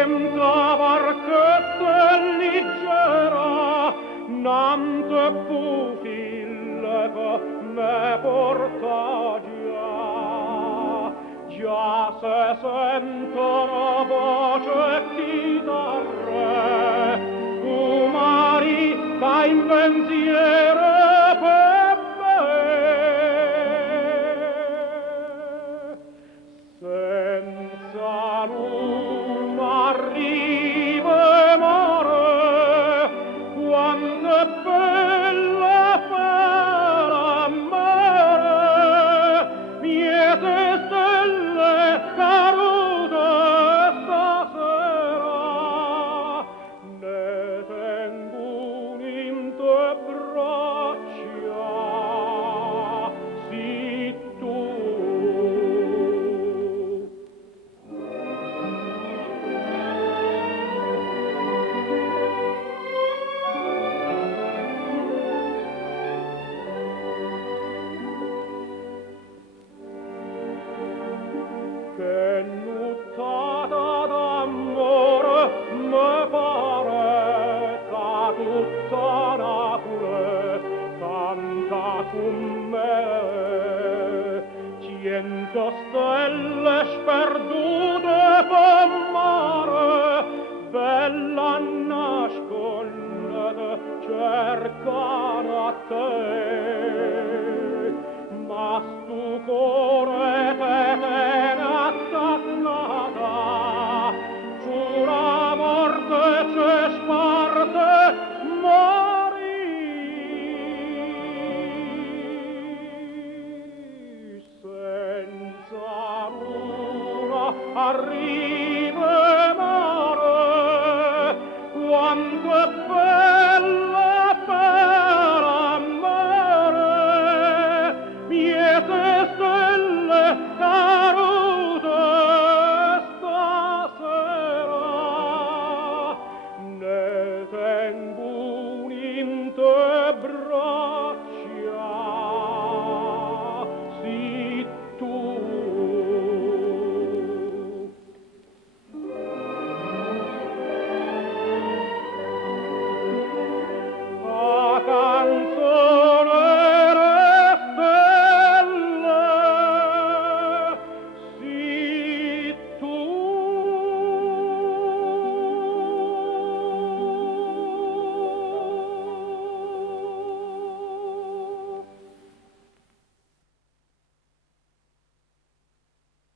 Sienta barchetta leggera, nante pupille che me porta già. Già se sentono voce chitarre, umari ca in pensiero per me. Senza luna arriva mare, quando è bella fare mare, miete stelle cadute stasera, ne tengo un in te braccia, si tu. Che nuttata d'amore me pare, ca tutta Napoli canta con me. Cento stelle sperdute per mare, bella nasconde, cercano a te. Ma stu cuore te tiene attaccata, giura morte ce sparte morì. Senza luna arriva mare, quanto è bella per amare, miete stelle cadute stasera, ne tengo